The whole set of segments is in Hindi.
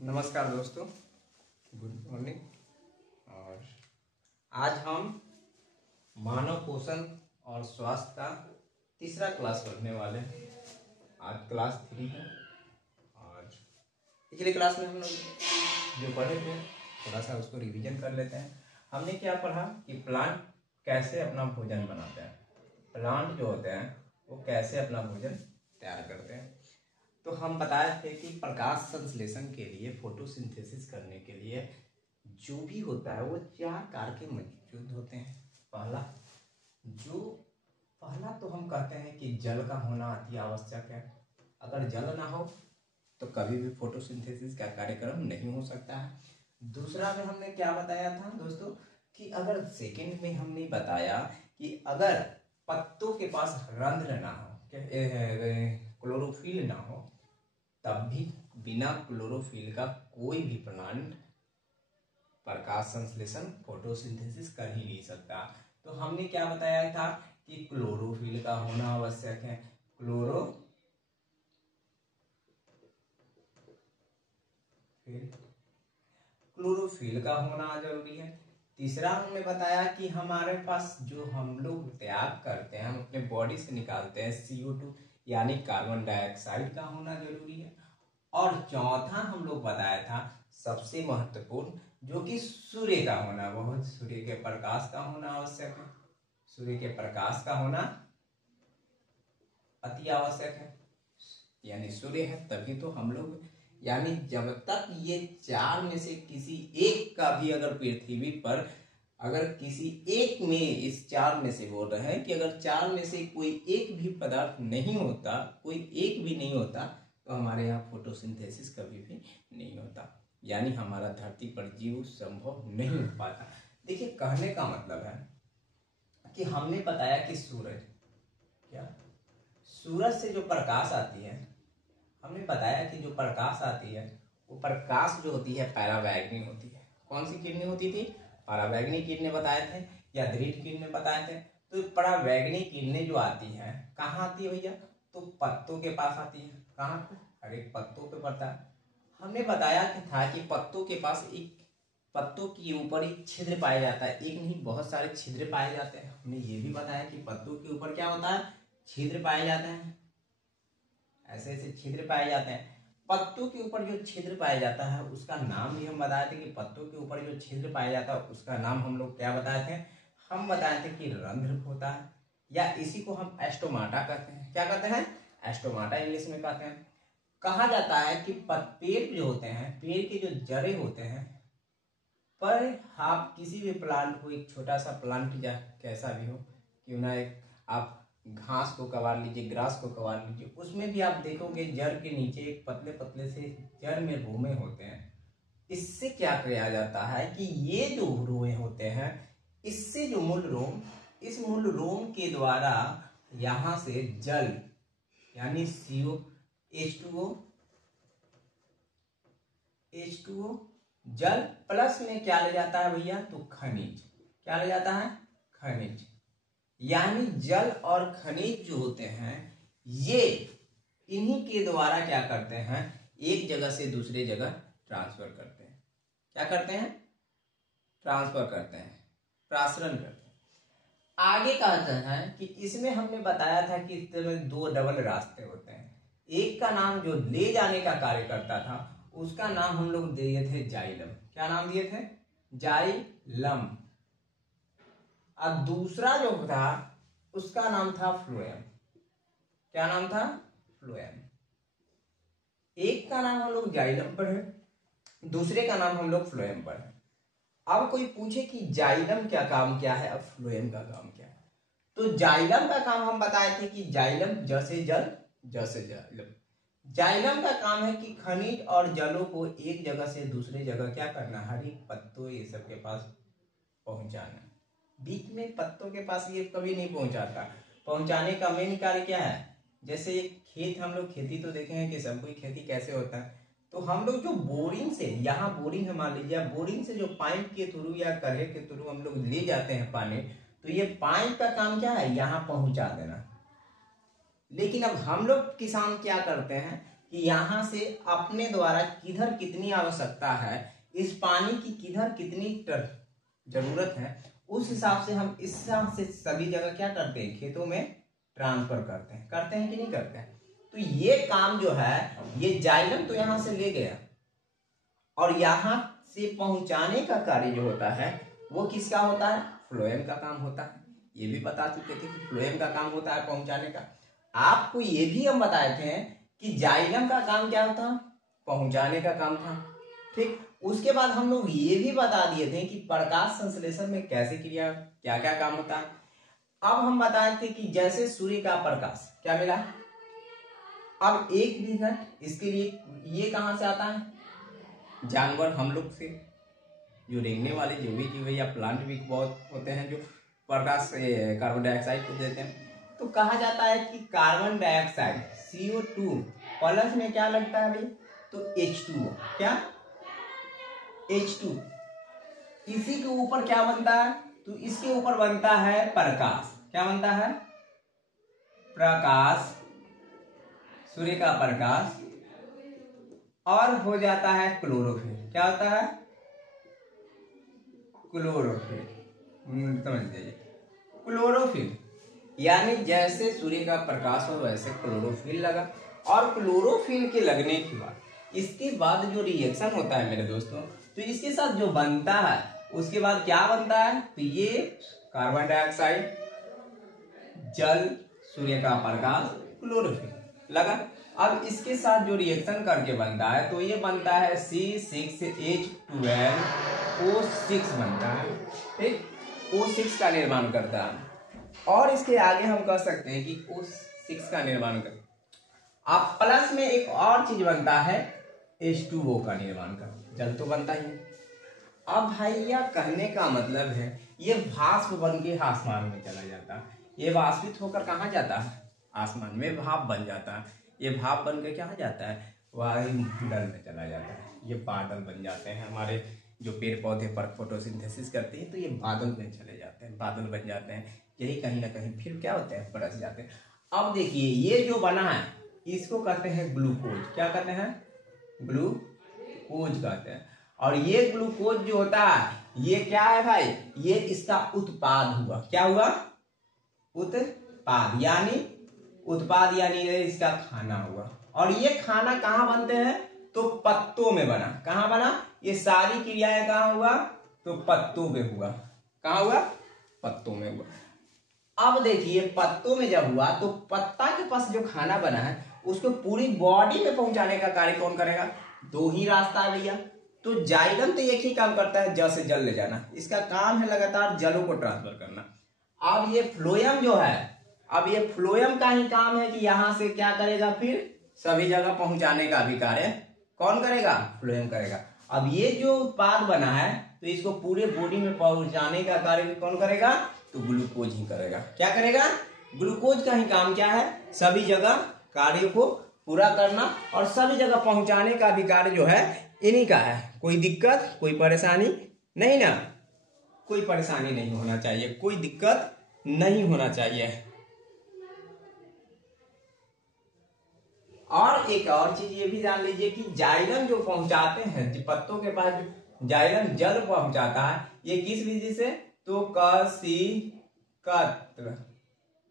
नमस्कार दोस्तों, गुड मॉर्निंग। और आज हम मानव पोषण और स्वास्थ्य का तीसरा क्लास पढ़ने वाले हैं। आज क्लास 3 है और पिछले क्लास में हम लोग जो पढ़े थे थोड़ा सा उसको रिवीजन कर लेते हैं। हमने क्या पढ़ा कि प्लांट कैसे अपना भोजन बनाते हैं, प्लांट जो होते हैं वो कैसे अपना भोजन तैयार करते हैं। तो हम बताए थे कि प्रकाश संश्लेषण के लिए, फोटोसिंथेसिस करने के लिए जो भी होता है वो 4 कारक मौजूद होते हैं। पहला तो हम कहते हैं कि जल का होना अति आवश्यक है। अगर जल ना हो तो कभी भी फोटोसिंथेसिस का कार्यक्रम नहीं हो सकता है। दूसरा में हमने क्या बताया था दोस्तों कि अगर सेकंड में हमने बताया कि अगर पत्तों के पास रंध्र ना हो, क्लोरोफिल ना हो, तब भी बिना क्लोरोफिल का कोई भी प्लांट प्रकाश संश्लेषण फोटोसिंथेसिस कर ही नहीं सकता। तो हमने क्या बताया था कि क्लोरोफिल का होना आवश्यक है, क्लोरोफिल का होना जरूरी है। तीसरा हमने बताया कि हमारे पास जो हम लोग त्याग करते हैं, हम अपने बॉडी से निकालते हैं CO2 यानी कार्बन डाइऑक्साइड का होना जरूरी है। और चौथा हम लोग बताया था सबसे महत्वपूर्ण, जो कि सूर्य का होना, बहुत सूर्य के प्रकाश का होना आवश्यक है। सूर्य के प्रकाश का होना अति आवश्यक है, यानी सूर्य है तभी तो हम लोग, यानी जब तक ये 4 में से किसी एक का भी अगर पृथ्वी पर अगर किसी एक में, इस 4 में से बोल रहे हैं कि अगर 4 में से कोई एक भी पदार्थ नहीं होता, कोई एक भी नहीं होता, तो हमारे यहाँ फोटोसिंथेसिस कभी भी नहीं होता, यानी हमारा धरती पर जीव संभव नहीं हो पाता। देखिए, कहने का मतलब है कि हमने बताया कि सूरज से जो प्रकाश आती है, हमने बताया कि जो प्रकाश आती है वो प्रकाश जो होती है परावैंगनी होती है। कौन सी किरणें होती थी? परावैंगनी किरणें बताए थे या दृढ़ किरणें बताए थे। तो परावैंगनी किरणें जो आती हैं कहाँ आती है भैया? तो पत्तों के पास आती है। कहाँ पे? हर एक पत्तों पे पड़ता है। हमने बताया था कि पत्तों के पास पत्तों के ऊपर एक छिद्र पाया जाता है, एक नहीं बहुत सारे छिद्र पाए जाते हैं। हमने ये भी बताया कि पत्तों के ऊपर क्या होता है? छिद्र पाए जाते हैं, ऐसे ऐसे छिद्र पाए जाते हैं। पत्तों के ऊपर जो छिद्र पाया जाता है उसका नाम भी हम बताए थे कि पत्तों के ऊपर जो छिद्र पाया जाता है उसका नाम हम लोग क्या बताए थे? हम बताए थे कि रंध्र होता है, या इसी को हम एस्टोमाटा कहते हैं। क्या कहते हैं? एस्टोमाटा इंग्लिश में कहते हैं। कहा जाता है कि पेड़ जो होते हैं, पेड़ के जो जड़ें होते हैं, पर आप किसी भी प्लांट को, एक छोटा सा प्लांट या कैसा भी हो क्यों ना, एक आप घास को कबार लीजिए, ग्रास को कबार लीजिए, उसमें भी आप देखोगे जड़ के नीचे एक पतले पतले से जड़ में रोमे होते हैं। इससे क्या किया जाता है कि ये जो रोमे होते हैं, इससे जो मूल रोम, इस मूल रोम के द्वारा यहां से जल यानी H2O जल प्लस में क्या ले जाता है भैया? तो खनिज। क्या ले जाता है? खनिज। यानी जल और खनिज जो होते हैं ये इन्हीं के द्वारा क्या करते हैं? एक जगह से दूसरे जगह ट्रांसफर करते हैं। क्या करते हैं? ट्रांसफर करते हैं, प्रासरण करते हैं। आगे कहते हैं कि इसमें हमने बताया था कि इसमें 2 डबल रास्ते होते हैं। एक का नाम जो ले जाने का कार्य करता था उसका नाम हम लोग दिए थे जाइलम। क्या नाम दिए थे? जाइलम। और दूसरा जो था उसका नाम था फ्लोएम। क्या नाम था? फ्लोएम। एक का नाम हम लोग जाइलम पढ़े, दूसरे का नाम हम लोग फ्लोएम पढ़े। अब कोई पूछे कि जाइलम क्या काम क्या है, अब फ्लोएम का काम क्या है? तो जाइलम का काम हम बताए थे कि जाइलम जैसे जल जैसे जाइलम। जाइलम का काम है कि खनिज और जलों को एक जगह से दूसरे जगह क्या करना, हर एक पत्तों ये सब के पास पहुंचाना। बीच में पत्तों के पास ये कभी नहीं पहुंचाता। पहुंचाने का मेन कार्य क्या है? जैसे खेत, हम लोग खेती तो देखे हैं कि सब कोई खेती कैसे होता है। तो हम लोग जो बोरिंग से, यहाँ बोरिंग है मान लीजिए, बोरिंग से जो पाइप के थ्रू या कढ़े के थ्रू हम लोग ले जाते हैं पानी, तो ये पाइप का काम क्या है? यहाँ पहुंचा देना। लेकिन अब हम लोग किसान क्या करते हैं कि यहाँ से अपने द्वारा किधर कितनी आवश्यकता है, इस पानी की किधर कितनी जरूरत है, उस हिसाब से हम इस हिसाब से सभी जगह क्या करते हैं, खेतों में ट्रांसफर करते हैं कि नहीं करते हैं। तो ये काम जो है, ये जाइलम तो यहाँ से ले गया और यहाँ से पहुंचाने का कार्य जो होता है वो किसका होता है, फ्लोएम का काम होता है। ये भी बता चुके थे कि फ्लोएम का काम होता है पहुंचाने का। आपको ये भी हम बताए थे कि जाइलम का काम क्या था, पहुंचाने का काम था। ठीक, उसके बाद हम लोग ये भी बता दिए थे कि प्रकाश संश्लेषण में कैसे क्रिया क्या क्या काम होता है। अब हम बताए थे कि जैसे सूर्य का प्रकाश क्या मिला, अब 1 मिनट इसके लिए ये कहां से आता है, जानवर हम लोग से जो रेंगने वाले जो भी जीव है या प्लांट भी बहुत होते हैं जो प्रकाश कार्बन डाइऑक्साइड को देते हैं। तो कहा जाता है कि कार्बन डाइऑक्साइड CO2 प्लस में क्या लगता है भाई, तो H2O, क्या H2, इसी के ऊपर क्या बनता है, तो इसके ऊपर बनता है प्रकाश। क्या बनता है, प्रकाश, सूर्य का प्रकाश, और हो जाता है क्लोरोफिल। क्या होता है, क्लोरोफिल, समझ लीजिए क्लोरोफिल, यानी जैसे सूर्य का प्रकाश हो वैसे क्लोरोफिल लगा। और क्लोरोफिल के लगने के बाद इसके बाद जो रिएक्शन होता है मेरे दोस्तों, तो इसके साथ जो बनता है उसके बाद क्या बनता है, तो ये कार्बन डाइऑक्साइड, जल, सूर्य का प्रकाश, क्लोरोफिल लगा। अब इसके साथ जो रिएक्शन करके बनता है तो ये बनता है C6H12O6 बनता है। ठीक, O6 का निर्माण करता है। और इसके आगे हम कह सकते हैं कि O6 का निर्माण कर, अब प्लस में एक और चीज बनता है H2O का निर्माण कर, जल तो बनता ही है। अब भैया कहने का मतलब है ये भाप बन के आसमान में चला जाता है, ये वाष्पित होकर कहाँ जाता है, आसमान में भाप बन जाता है। ये भाप बन के कहाँ जाता है, वायुमंडल में चला जाता है। ये बादल बन जाते हैं, हमारे जो पेड़ पौधे पर फोटोसिंथेसिस करते हैं तो ये बादल में चले जाते हैं, बादल बन जाते हैं। यही कहीं ना कहीं फिर क्या होते हैं, बरस जाते हैं। अब देखिए ये जो बना है इसको कहते हैं ग्लूकोज। क्या कहते हैं, ग्लूकोज कहते हैं। और ये ग्लूकोज जो होता है ये क्या है भाई, ये इसका उत्पाद हुआ। क्या हुआ, उत्पाद, यानी इसका खाना हुआ। और ये खाना कहाँ बनते हैं, तो पत्तों में बना। कहाँ बना, ये सारी क्रियाएं कहाँ हुआ, तो पत्तों में हुआ। कहाँ हुआ, पत्तों में हुआ। अब देखिए पत्तों में जब हुआ तो पत्ता के पास जो खाना बना है उसको पूरी बॉडी में पहुंचाने का कार्य कौन करेगा, 2 ही रास्ता है भैया। तो जाइलम तो एक ही काम करता है, जल से जल ले जाना। इसका काम है लगातार जलों को ट्रांसफर करना। अब ये फ्लोएम जो है, अब ये फ्लोएम का ही काम है कि यहाँ से क्या करेगा, फिर सभी जगह पहुंचाने का भी कार्य कौन करेगा, फ्लोएम करेगा। अब ये जो उत्पाद बना है तो इसको पूरे बॉडी में पहुंचाने का कार्य कौन करेगा, तो ग्लूकोज ही करेगा। क्या करेगा, ग्लूकोज का ही काम क्या है, सभी जगह कार्य को पूरा करना और सभी जगह पहुंचाने का भी कार्य जो है इन्हीं का है। कोई दिक्कत, कोई परेशानी नहीं ना, कोई परेशानी नहीं होना चाहिए, कोई दिक्कत नहीं होना चाहिए। और एक और चीज ये भी जान लीजिए कि जाइलम जो पहुंचाते हैं, पत्तों के पास जो जाइलम जल पहुंचाता है, ये किस विधि से, तो कशिकत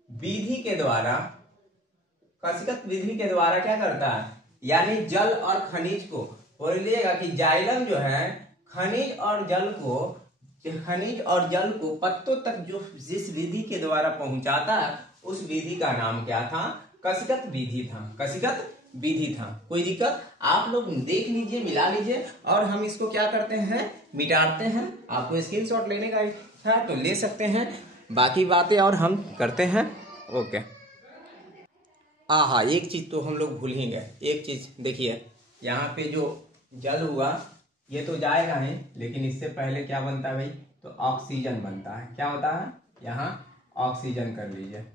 विधि के द्वारा, कशिकत विधि के द्वारा क्या करता है, यानी जल और खनिज को बोलिएगा कि जाइलम जो है खनिज और जल को पत्तों तक जो जिस विधि के द्वारा पहुंचाता है उस विधि का नाम क्या था, कशिकत विधि था। कशिकत विधि था। कोई दिक्कत, आप लोग देख लीजिए, मिला लीजिए और हम इसको क्या करते हैं, मिटाते हैं। आपको स्क्रीनशॉट लेने का इच्छा है तो ले सकते हैं, बाकी बातें और हम करते हैं। ओके, हाँ, एक चीज तो हम लोग भूल ही गए। एक चीज देखिए, यहाँ पे जो जल हुआ ये तो जाएगा ही, लेकिन इससे पहले क्या बनता है भाई, तो ऑक्सीजन बनता है। क्या होता है, यहाँ ऑक्सीजन कर लीजिए।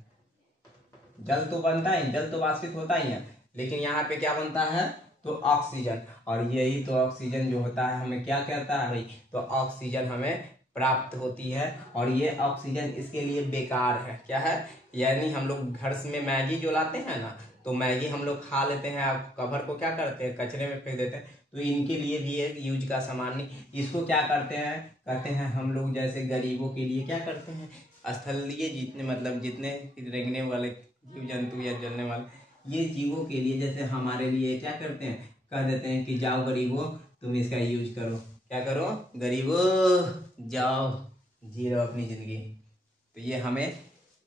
जल तो बनता है, जल तो वाष्पित होता ही है, लेकिन यहाँ पे क्या बनता है, तो ऑक्सीजन। और यही तो ऑक्सीजन जो होता है हमें क्या कहता है भाई, तो ऑक्सीजन हमें प्राप्त होती है। और ये ऑक्सीजन इसके लिए बेकार है। क्या है, यानी हम लोग घर में मैगी जो लाते हैं ना, तो मैगी हम लोग खा लेते हैं, आप कवर को क्या करते हैं, कचरे में फेंक देते हैं। तो इनके लिए भी एक यूज का सामान नहीं, इसको क्या करते हैं, कहते हैं हम लोग जैसे गरीबों के लिए क्या करते हैं, स्थलीय जितने मतलब जितने रेंगने वाले जीव जंतु या जलने वाले ये जीवों के लिए, जैसे हमारे लिए क्या करते हैं, कह देते हैं कि जाओ गरीबों तुम इसका यूज करो, क्या करो गरीबों जाओ जी रहो अपनी जिंदगी। तो ये हमें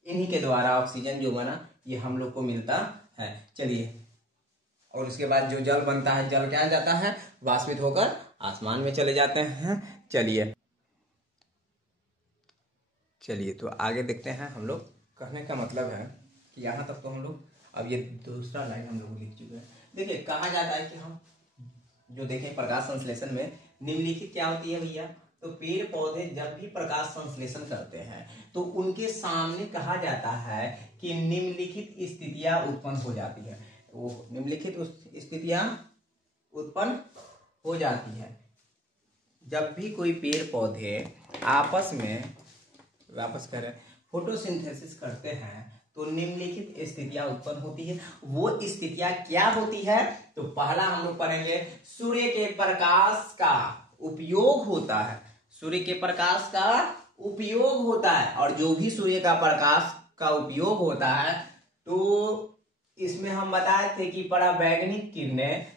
इन्हीं के द्वारा ऑक्सीजन जो बना ये हम लोग को मिलता है। चलिए, और उसके बाद जो जल बनता है, जल क्या जाता है, वाष्पित होकर आसमान में चले जाते हैं। चलिए तो आगे देखते हैं हम लोग। कहने का मतलब है कि यहाँ तक तो हम लोग, अब ये दूसरा लाइन हम लोग लिख चुके हैं। देखिए कहा जाता है कि हम जो देखें प्रकाश संश्लेषण में निम्नलिखित क्या होती है भैया, तो पेड़ पौधे जब भी प्रकाश संश्लेषण करते हैं तो उनके सामने कहा जाता है कि निम्नलिखित स्थितियां उत्पन्न हो जाती है। वो निम्नलिखित स्थितियां उत्पन्न हो जाती है जब भी कोई पेड़ पौधे आपस में फोटोसिंथेसिस करते हैं तो निम्नलिखित स्थितियां उत्पन्न होती है। वो स्थितियां क्या होती है, तो पहला हम लोग पढ़ेंगे सूर्य के प्रकाश का उपयोग होता है। सूर्य के प्रकाश का उपयोग होता है, और जो भी सूर्य का प्रकाश का उपयोग होता है तो इसमें हम बताए थे कि पराबैंगनी किरणें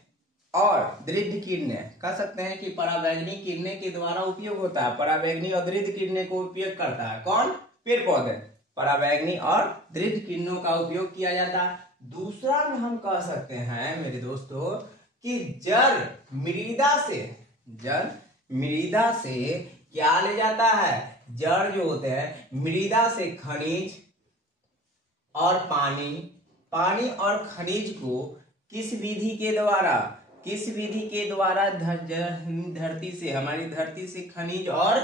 और दृढ़ किरणें, कह सकते हैं कि पराबैंगनी किरणें के द्वारा उपयोग होता है। पराबैंगनी और दृढ़ किरणें को उपयोग करता है कौन, पेड़ पौधे। पराबैंगनी और दृढ़ किरणों का उपयोग किया जाता है। दूसरा में हम कह सकते हैं मेरे दोस्तों कि जल मृदा से क्या ले जाता है, जड़ जो होते हैं मृदा से खनिज और पानी और खनिज को किस विधि के द्वारा धरती से, हमारी धरती से खनिज और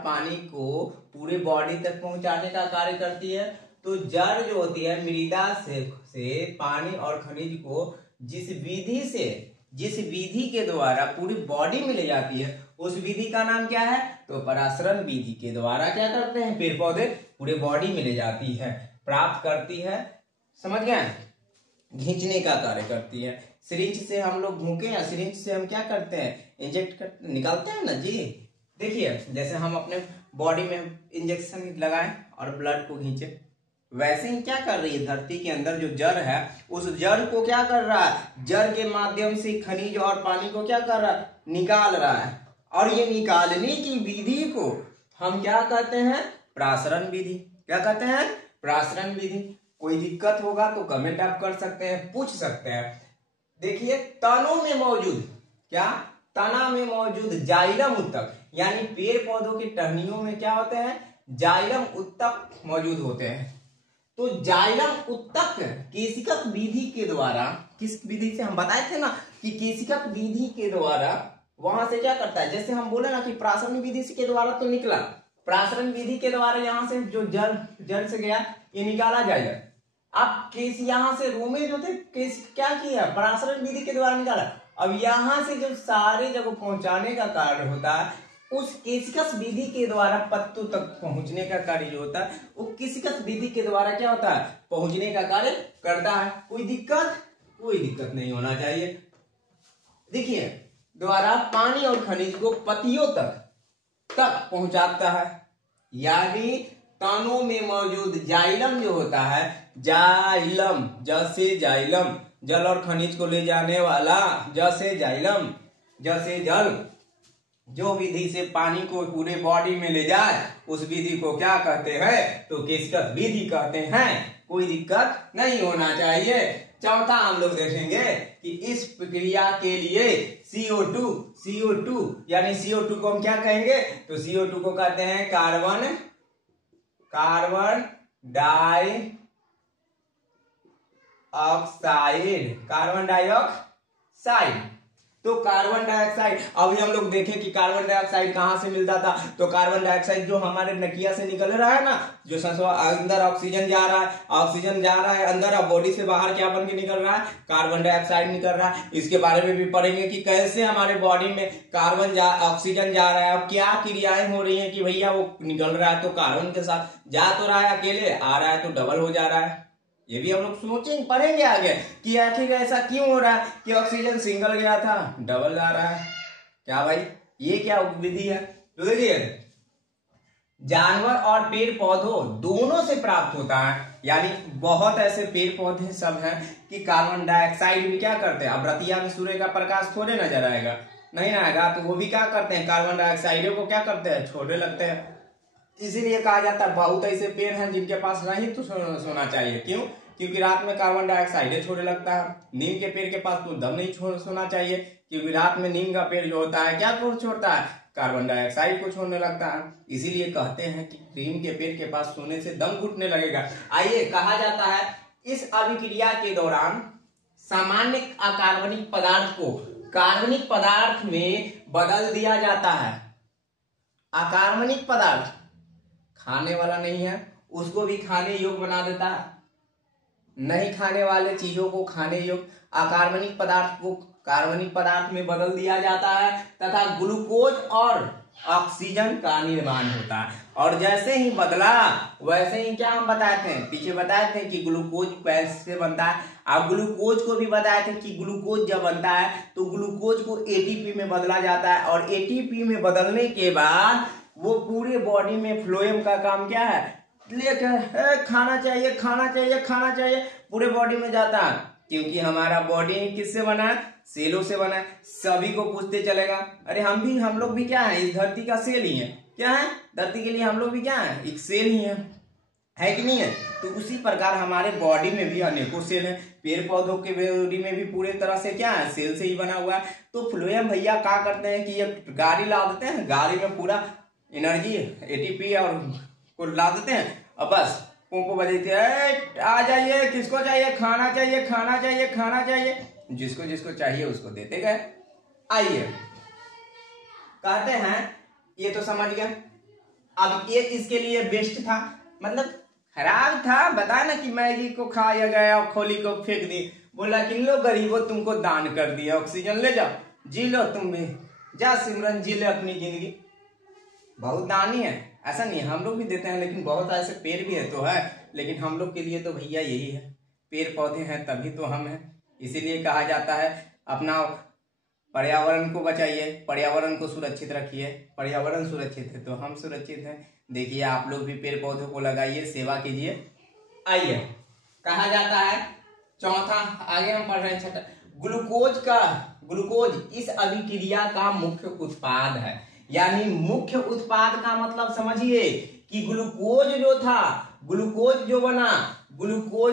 पानी को पूरे बॉडी तक पहुंचाने का कार्य करती है। तो जड़ जो होती है मृदा से पानी और खनिज को जिस विधि के द्वारा पूरी बॉडी में ले जाती है उस विधि का नाम क्या है, तो परासरण विधि के द्वारा क्या करते हैं पेड़ पौधे पूरे बॉडी में ले जाती है, प्राप्त करती है। समझ गए, खींचने का कार्य करती है। सिरिंज से हम लोग भूखे या सिरिंज से हम क्या करते हैं, इंजेक्ट कर निकालते हैं ना जी। देखिए जैसे हम अपने बॉडी में इंजेक्शन लगाएं और ब्लड को खींचे, वैसे ही क्या कर रही है धरती के अंदर जो जड़ है उस जड़ को क्या कर रहा है, जड़ के माध्यम से खनिज और पानी को क्या कर रहा है, निकाल रहा है। और ये निकालने की विधि को हम क्या कहते हैं, परासरण विधि। क्या कहते हैं, परासरण विधि। कोई दिक्कत होगा तो कमेंट आप कर सकते हैं, पूछ सकते हैं। देखिए तना में मौजूद जाइलम उत्तक, यानी पेड़ पौधों की टहनियों में क्या होते हैं, जाइलम उत्तक मौजूद होते हैं। तो जाइलम उत्तक केशिकक विधि के द्वारा, किस विधि से हम बताए थे ना कि केशिकक विधि के द्वारा वहां से क्या करता है, जैसे हम बोले ना कि प्रासरण विधि के द्वारा तो निकला, प्रासरण विधि के द्वारा यहाँ से जो जल से गया ये निकाला जाएगा। अब केस यहाँ से रोमे जो थे केस क्या किया, परासरण विधि के द्वारा निकाला। अब यहाँ से जो सारे जगह पहुंचाने का कार्य होता है उस केशिकस विधि के द्वारा पत्तों तक पहुंचने का कार्य जो होता है वो केशिकस विधि के द्वारा क्या होता है, पहुंचने का कार्य करता है। कोई दिक्कत नहीं होना चाहिए। देखिए द्वारा पानी और खनिज को पत्तियों तक पहुंचाता है, यानी तनों में मौजूद जाइलम जो होता है, जाइलम जैसे जाइलम जल और खनिज को ले जाने वाला, जैसे जाइलम जैसे जल जो विधि से पानी को पूरे बॉडी में ले जाए उस विधि को क्या कहते हैं, तो केशिकक विधि कहते हैं। कोई दिक्कत नहीं होना चाहिए। चौथा हम लोग देखेंगे कि इस प्रक्रिया के लिए CO2 यानी CO2 को हम क्या कहेंगे, तो CO2 को कहते हैं कार्बन डाइऑक्साइड। तो कार्बन डाइऑक्साइड, अभी हम लोग देखें कि कार्बन डाइऑक्साइड कहां से मिलता था, तो कार्बन डाइऑक्साइड जो हमारे नकिया से निकल रहा है ना, जो अंदर ऑक्सीजन जा रहा है अंदर, अब बॉडी से बाहर क्या बन के निकल रहा है, कार्बन डाइऑक्साइड निकल रहा है। इसके बारे में भी पढ़ेंगे कि कैसे हमारे बॉडी में ऑक्सीजन जा रहा है, अब क्या क्रियाएं हो रही है कि भैया वो निकल रहा है तो कार्बन के साथ जा तो रहा है, अकेले आ रहा है तो डबल हो जा रहा है। ये भी हम लोग सोचेंगे, पढ़ेंगे आगे कि आखिर ऐसा क्यों हो रहा है कि ऑक्सीजन सिंगल गया था डबल जा रहा है। क्या भाई, ये क्या विधि है? तो देखिए, जानवर और पेड़ पौधों दोनों से प्राप्त होता है, यानी बहुत ऐसे पेड़ पौधे सब हैं कि कार्बन डाइऑक्साइड भी क्या करते हैं। अब रतिया में सूर्य का प्रकाश थोड़े नजर आएगा, नहीं आएगा, तो वो भी क्या करते हैं, कार्बन डाइऑक्साइड को क्या करते हैं, छोड़ने लगते हैं। इसीलिए कहा जाता है बहुत ऐसे पेड़ हैं जिनके पास नहीं तो सोना चाहिए। क्यों? क्योंकि रात में कार्बन डाइऑक्साइड छोड़ने लगता है। नीम के पेड़ के पास तो दम नहीं सोना चाहिए, क्योंकि रात में नीम का पेड़ जो होता है क्या छोड़ता है, कार्बन डाइऑक्साइड को छोड़ने लगता है। इसीलिए कहते हैं कि नीम के पेड़ के पास सोने से दम घुटने लगेगा। आइए, कहा जाता है इस अभिक्रिया के दौरान सामान्य अकार्बनिक पदार्थ को कार्बनिक पदार्थ में बदल दिया जाता है। अकार्बनिक पदार्थ खाने वाला नहीं है, उसको भी खाने योग्य बना देता है। नहीं खाने वाले चीजों को खाने योग्य, अकार्बनिक पदार्थ को कार्बनिक पदार्थ में बदल दिया जाता है तथा ग्लूकोज और ऑक्सीजन का निर्माण होता है। और जैसे ही बदला वैसे ही क्या हम बताए थे, पीछे बताए थे कि ग्लूकोज कैसे बनता है। अब ग्लूकोज को भी बताए थे कि ग्लूकोज जब बनता है तो ग्लूकोज को एटीपी में बदला जाता है, और एटीपी में बदलने के बाद वो पूरे बॉडी में फ्लोएम का काम क्या है, लेकर खाना चाहिए खाना चाहिए खाना चाहिए, पूरे बॉडी में जाता है। क्योंकि हमारा बॉडी किससे बना है, सेलों से बना है। सभी को पूछते चलेगा, अरे हम लोग भी क्या है, इस धरती का सेल ही है। क्या है, धरती के लिए हम लोग भी क्या है, एक सेल ही है कि नहीं है। तो उसी प्रकार हमारे बॉडी में भी अनेकों सेल है। पेड़ पौधों के बॉडी में भी पूरे तरह से क्या है, सेल से ही बना हुआ है। तो फ्लोएम भैया क्या करते हैं कि ये गाड़ी ला देते हैं, गाड़ी में पूरा एनर्जी एटीपी और को ला देते हैं, और बस पोंपो बजाते हैं, आ जाइए, किसको चाहिए खाना चाहिए खाना चाहिए खाना चाहिए, जिसको जिसको चाहिए उसको देते गए। आइए, कहते हैं ये तो समझ गए। अब ये इसके लिए बेस्ट था, मतलब खराब था, बता ना कि मैगी को खाया गया और खोली को फेंक दी, बोला कि लो गरीबों तुमको दान कर दिया, ऑक्सीजन ले जाओ, जी लो तुम भी, जा सिमरन जी ले अपनी जिंदगी। बहुत दानी है, ऐसा नहीं, हम लोग भी देते हैं, लेकिन बहुत ऐसे पेड़ भी है तो है, लेकिन हम लोग के लिए तो भैया यही है, पेड़ पौधे हैं तभी तो हम हैं। इसीलिए कहा जाता है अपना पर्यावरण को बचाइए, पर्यावरण को सुरक्षित रखिए। पर्यावरण सुरक्षित है तो हम सुरक्षित हैं। देखिए, आप लोग भी पेड़ पौधों को लगाइए, सेवा कीजिए। आइए, कहा जाता है चौथा, आगे हम पढ़ रहे हैं छठा, ग्लूकोज इस अभिक्रिया का मुख्य उत्पाद है। यानी मुख्य उत्पाद का मतलब समझिए कि ग्लूकोज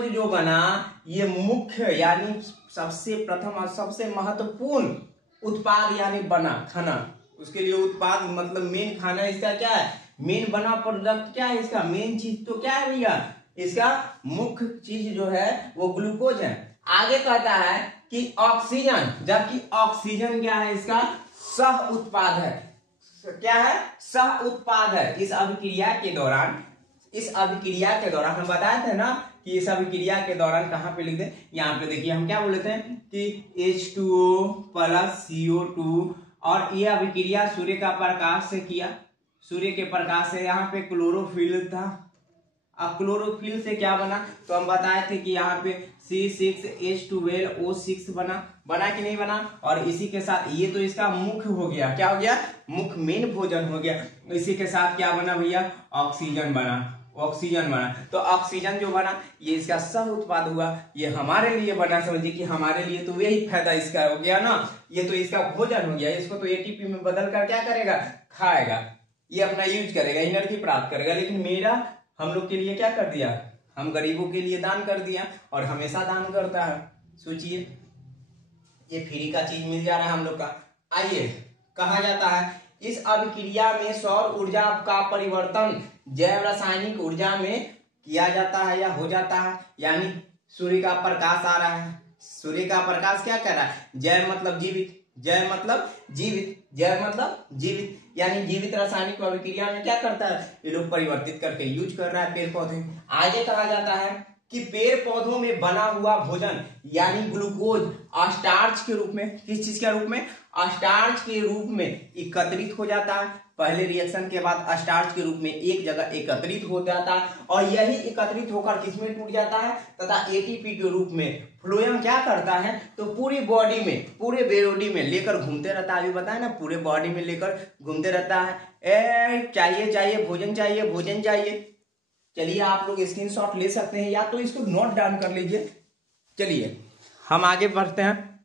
जो बना ये मुख्य यानी सबसे प्रथम और सबसे महत्वपूर्ण उत्पाद यानी बना खाना, उसके लिए उत्पाद मतलब मेन खाना इसका क्या है, मेन बना प्रोडक्ट क्या है, इसका मेन चीज तो क्या है भैया, इसका मुख्य चीज जो है वो ग्लूकोज है। आगे कहता है कि ऑक्सीजन, जबकि ऑक्सीजन क्या है, इसका सह उत्पाद है। क्या है, सह उत्पाद है। इस अभिक्रिया के दौरान हम बताए थे ना कि इस अभिक्रिया के दौरान कहां पे लिख दे, यहाँ पे देखिए हम क्या बोलते हैं कि H2O प्लस CO2, और ये अभिक्रिया सूर्य का प्रकाश से किया, सूर्य के प्रकाश से। यहाँ पे क्लोरोफिल था, अब क्लोरोफिल से क्या बना, तो हम बताए थे कि यहाँ पे C6H12O6 बना कि नहीं बना। और इसी के साथ ये तो इसका मुख्य हो गया, क्या हो गया, मुख्य मेन भोजन हो गया। इसी के साथ क्या बना भैया, ऑक्सीजन बना। तो ऑक्सीजन जो बना ये इसका सह उत्पाद हुआ, ये हमारे लिए बना। समझिए कि हमारे लिए तो यही फायदा इसका हो गया ना, ये तो इसका भोजन हो गया। इसको तो एटीपी में बदल कर क्या करेगा, खाएगा, ये अपना यूज करेगा, एनर्जी प्राप्त करेगा। लेकिन मेरा हम लोग के लिए क्या कर दिया, हम गरीबों के लिए दान कर दिया, और हमेशा दान करता है। सोचिए, ये फ्री का चीज मिल जा रहा है हम लोग का। आइए, कहा जाता है इस अभिक्रिया में सौर ऊर्जा का परिवर्तन जैव रासायनिक ऊर्जा में किया जाता है या हो जाता है। यानी सूर्य का प्रकाश आ रहा है, सूर्य का प्रकाश क्या कर रहा है, जैव मतलब जीवित, यानी जीवित रासायनिक अभिक्रिया में क्या करता है, ये लोग परिवर्तित करके यूज कर रहा है पेड़ पौधे। आगे कहा जाता है कि पेड़ पौधों में बना हुआ भोजन यानी ग्लूकोज स्टार्च के रूप में, किस चीज के रूप में, स्टार्च के रूप में एकत्रित हो जाता है। पहले रिएक्शन के बाद स्टार्च के रूप में एक जगह एकत्रित हो जाता है और यही एकत्रित होकर किसमें टूट जाता है तथा एटीपी के रूप में फ्लोएम क्या करता है, तो पूरी बॉडी में, पूरे बॉडी में लेकर घूमते रहता है। अभी बताया ना, पूरे बॉडी में लेकर घूमते रहता है। चाहिए चाहिए भोजन, चाहिए भोजन चाहिए। चलिए आप लोग स्क्रीनशॉट ले सकते हैं या तो इसको नोट डाउन कर लीजिए। चलिए हम आगे बढ़ते हैं।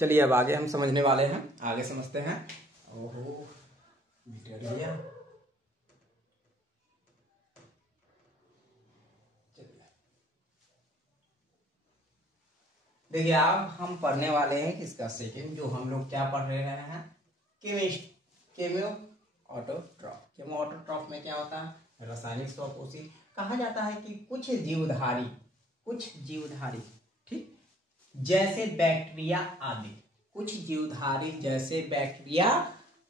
चलिए अब आगे हम समझने वाले हैं, आगे समझते हैं। ओहो लिया। देखिए अब हम पढ़ने वाले हैं किसका, सेकेंड, जो हम लोग क्या पढ़ रहे हैं, केमियो ऑटोट्रॉफ। केमियो ऑटोट्रॉफ में क्या होता है, रासायनिक स्वपोषी। कहा जाता है कि कुछ जीवधारी ठीक जैसे बैक्टीरिया आदि, कुछ जीवधारी जैसे बैक्टीरिया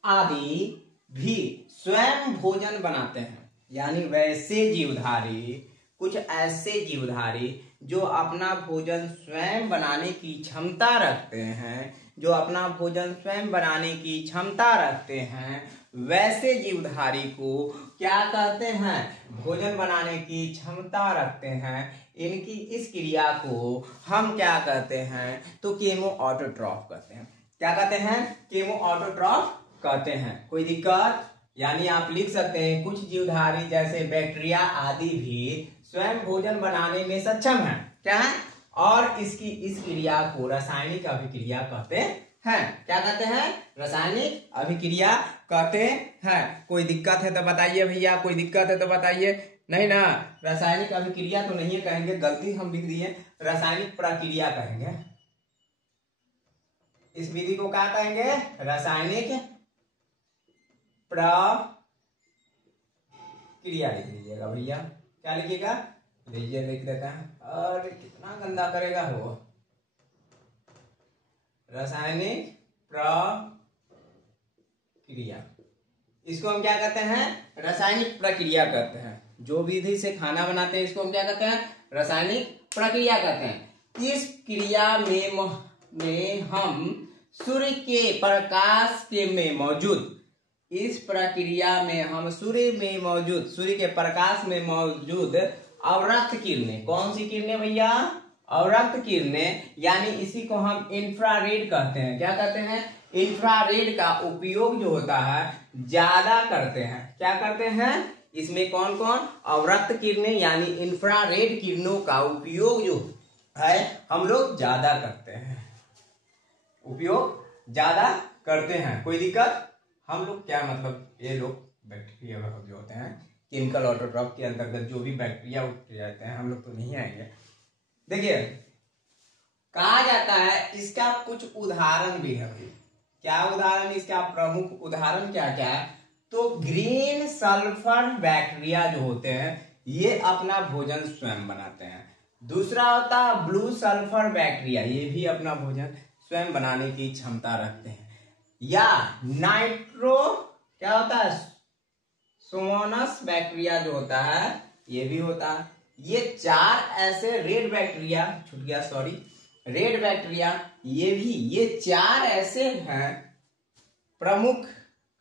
आदि भी स्वयं भोजन बनाते हैं। यानी वैसे जीवधारी, कुछ ऐसे जीवधारी जो अपना भोजन स्वयं बनाने की क्षमता रखते हैं, जो अपना भोजन स्वयं बनाने की क्षमता रखते हैं, वैसे जीवधारी को क्या कहते हैं, भोजन बनाने की क्षमता रखते हैं। इनकी इस क्रिया को हम क्या कहते हैं, तो केमो ऑटोट्रॉफ कहते हैं। क्या कहते हैं, केमो ऑटोट्रॉफ कहते हैं। कोई दिक्कत, यानी आप लिख सकते हैं कुछ जीवधारी जैसे बैक्टीरिया आदि भी स्वयं भोजन बनाने में सक्षम है। क्या है, और इसकी इस क्रिया को रासायनिक अभिक्रिया कहते हैं। क्या कहते हैं, रासायनिक अभिक्रिया कहते हैं। कोई दिक्कत है तो बताइए भैया, कोई दिक्कत है तो बताइए। नहीं ना, रासायनिक अभिक्रिया तो नहीं कहेंगे, गलती हम लिख दिए, रासायनिक प्रक्रिया कहेंगे। इस विधि को क्या कहेंगे, रासायनिक प्रक्रिया लिख लीजिएगा भैया। क्या लिखिएगा, लीजिए लिख देते हैं। और कितना गंदा करेगा वो, रासायनिक प्रक्रिया, इसको हम क्या कहते हैं, रासायनिक प्रक्रिया कहते हैं। जो विधि से खाना बनाते हैं इसको हम क्या कहते हैं, रासायनिक प्रक्रिया कहते हैं। इस क्रिया में हम सूर्य के प्रकाश में मौजूद, इस प्रक्रिया में हम सूर्य के प्रकाश में मौजूद अवरक्त किरणें, कौन सी किरणें भैया, अवरक्त किरणें, यानी इसी को हम इंफ्रारेड कहते हैं। क्या कहते हैं, इंफ्रारेड का उपयोग जो होता है ज्यादा करते हैं। क्या करते हैं, इसमें कौन कौन, अवरक्त किरणें यानी इंफ्रारेड किरणों का उपयोग जो है हम लोग ज्यादा करते हैं, उपयोग ज्यादा करते हैं। कोई दिक्कत, हम लोग क्या मतलब, ये लोग बैक्टीरिया जो होते हैं केमिकल ऑटोट्रॉफ के अंतर्गत जो भी बैक्टीरिया रहते हैं, हम लोग तो नहीं आएंगे। देखिए कहा जाता है, इसका कुछ उदाहरण भी है। क्या उदाहरण, इसका प्रमुख उदाहरण क्या क्या है, तो ग्रीन सल्फर बैक्टीरिया जो होते हैं ये अपना भोजन स्वयं बनाते हैं। दूसरा होता है ब्लू सल्फर बैक्टीरिया, ये भी अपना भोजन स्वयं बनाने की क्षमता रखते हैं। या नाइट्रो क्या होता है, सोमोनस बैक्टीरिया जो होता है ये भी होता है। ये चार ऐसे रेड बैक्टीरिया, छूट गया सॉरी, रेड बैक्टीरिया, ये चार ऐसे हैं, प्रमुख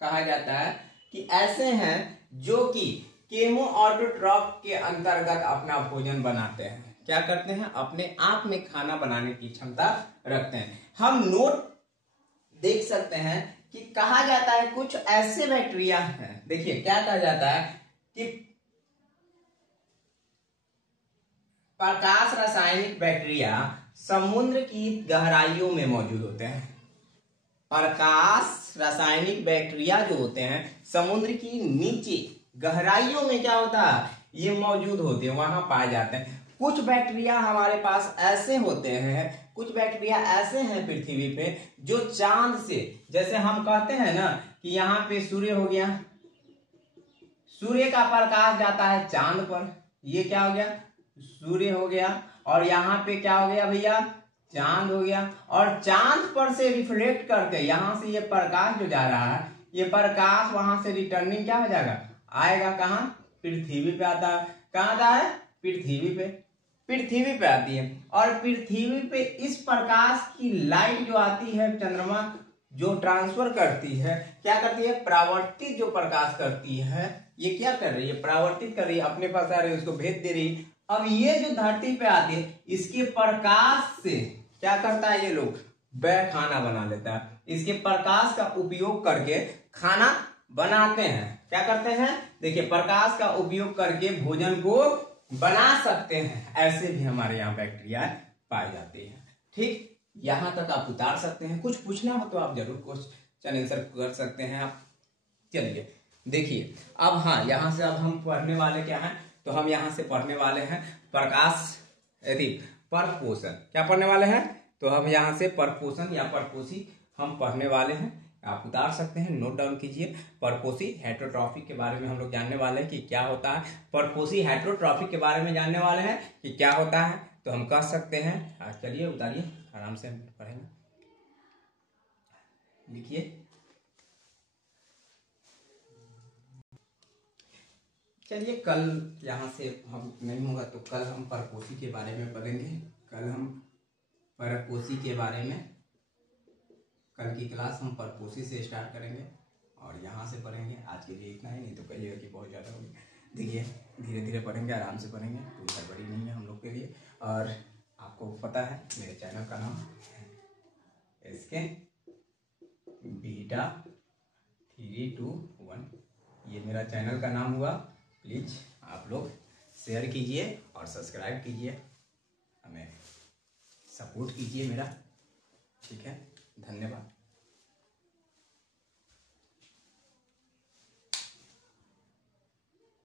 कहा जाता है कि ऐसे हैं जो कि केमो ऑटोट्रॉफ के अंतर्गत अपना भोजन बनाते हैं। क्या करते हैं, अपने आप में खाना बनाने की क्षमता रखते हैं। हम नोट देख सकते हैं कि कहा जाता है कुछ ऐसे बैक्टीरिया हैं, देखिए क्या कहा जाता है कि प्रकाश रासायनिक बैक्टीरिया समुद्र की गहराइयों में मौजूद होते हैं। प्रकाश रासायनिक बैक्टीरिया जो होते हैं समुद्र की नीचे गहराइयों में क्या होता है, ये मौजूद होते हैं, वहां पाए जाते हैं। कुछ बैक्टीरिया हमारे पास ऐसे होते हैं, कुछ बैक्टीरिया ऐसे हैं पृथ्वी पे जो चांद से, जैसे हम कहते हैं ना कि यहाँ पे सूर्य हो गया, सूर्य का प्रकाश जाता है चांद पर, ये क्या हो गया, सूर्य हो गया, और यहाँ पे क्या हो गया भैया, चांद हो गया, और चांद पर से रिफ्लेक्ट करके यहाँ से ये प्रकाश जो जा रहा है, ये प्रकाश वहां से रिटर्निंग क्या हो जाएगा, आएगा कहाँ, पृथ्वी पे आता है। कहाँ आता है? पृथ्वी पे, पृथ्वी पे आती है। और पृथ्वी पे इस प्रकाश की लाइट जो आती है चंद्रमा जो ट्रांसफर करती है, क्या करती है? परावर्तित जो प्रकाश करती है, ये क्या कर रही है? परावर्तित कर रही है, अपने पास आ रही है, उसको भेज दे रही है। अब ये जो धरती पे आती है, इसके प्रकाश से क्या करता है? ये लोग वह खाना बना लेता है। इसके प्रकाश का उपयोग करके खाना बनाते हैं। क्या करते हैं? देखिए, प्रकाश का उपयोग करके भोजन को बना सकते हैं। ऐसे भी हमारे यहाँ बैक्टीरिया पाए जाते हैं। ठीक, यहां तक आप उतार सकते हैं। कुछ पूछना हो तो आप जरूर क्वेश्चन आंसर कर सकते हैं आप। चलिए देखिए, अब हाँ, यहां से अब हम पढ़ने वाले क्या हैं? तो हम यहां से पढ़ने वाले हैं प्रकाश यदि परपोषण। क्या पढ़ने वाले हैं? तो हम यहाँ से परपोषण या परपोषी हम पढ़ने वाले हैं। आप उतार सकते हैं, नोट डाउन कीजिए। परपोषी हेटरोट्रॉफी के बारे में हम लोग जानने वाले हैं कि क्या होता है। परपोषी हेटरोट्रॉफी के बारे में जानने वाले हैं कि क्या होता है। तो हम कह सकते हैं, चलिए उतारिए, आराम से हम पढ़ेंगे। लिखिए, चलिए कल यहाँ से हम नहीं होगा तो कल हम परपोषी के बारे में पढ़ेंगे। कल हम परपोषी के बारे में, कल की क्लास हम परपोषी से स्टार्ट करेंगे और यहाँ से पढ़ेंगे। आज के लिए इतना ही, नहीं तो कहिएगा कि बहुत ज़्यादा होगी। देखिए, धीरे धीरे पढ़ेंगे, आराम से पढ़ेंगे, कोई गड़बड़ी नहीं है हम लोग के लिए। और आपको पता है मेरे चैनल का नाम इसके बीटा 321, ये मेरा चैनल का नाम हुआ। प्लीज़ आप लोग शेयर कीजिए और सब्सक्राइब कीजिए, हमें सपोर्ट कीजिए मेरा। ठीक है, धन्यवाद।